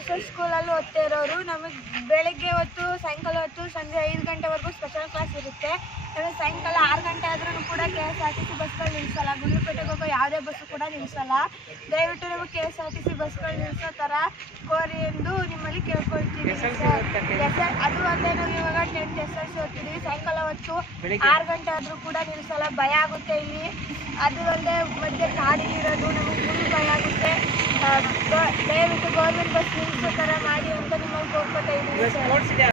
Special ಸ್ಕೂಲಲ್ಲಿ ಓದ್ತಾ ಇರೋರು. ನಮಗೆ ಬೆಳಗ್ಗೆ ಹೊತ್ತು, ಸಾಯಂಕಾಲ ಹೊತ್ತು, ಸಂಜೆ 5 ಗಂಟೆವರೆಗೂ ಸ್ಪೆಷಲ್ ಕ್ಲಾಸ್ ಇರುತ್ತೆ. ನಮಗೆ ಸಾಯಂಕಾಲ 6 ಗಂಟೆ ಆದ್ರೂ ಕೂಡ KSRTC ಬಸ್ಗಳು ನಿಲ್ಲಿಸಲ್ಲ. ಗುಂಡ್ಲುಪೇಟೆಗೆ ಹೋಗೋ ಯಾವುದೇ ಬಸ್ಸು ಕೂಡ ನಿಲ್ಲಿಸಲ್ಲ. ದಯವಿಟ್ಟು ನಮಗೆ KSRTC ಬಸ್ಗಳು ನಿಲ್ಲಿಸೋ ಥರ ಕೋರಿ ಎಂದು ನಿಮ್ಮಲ್ಲಿ ಕೇಳ್ಕೊಳ್ತೀವಿ ಸರ್. ಅದು ಅಲ್ಲದೆ ನಾವು ಇವಾಗ 10th SSLC ಓದ್ತಿದ್ದೀವಿ. ಸಾಯಂಕಾಲ ಹೊತ್ತು 6 ಗಂಟೆ ಆದರೂ ಕೂಡ ನಿಲ್ಲಿಸಲ್ಲ. ಭಯ ಆಗುತ್ತೆ ಇಲ್ಲಿ. ಅದು ಅಲ್ಲದೆ ಮಧ್ಯೆ ಕಾಡಿಲಿರೋದು ನಮಗೆ ಫುಲ್ ಭಯ ಆಗುತ್ತೆ. ದಯವಿಟ್ಟು ಗೌರ್ಮೆಂಟ್ ಬಸ್ ನಿಲ್ಲಿಸೋ ಥರ ಮಾಡಿ ಅಂತ ನಿಮ್ಮಲ್ಲಿ ಕೋರ್ಕೊತಾ ಇದ್ದೀವಿ ಸರ್.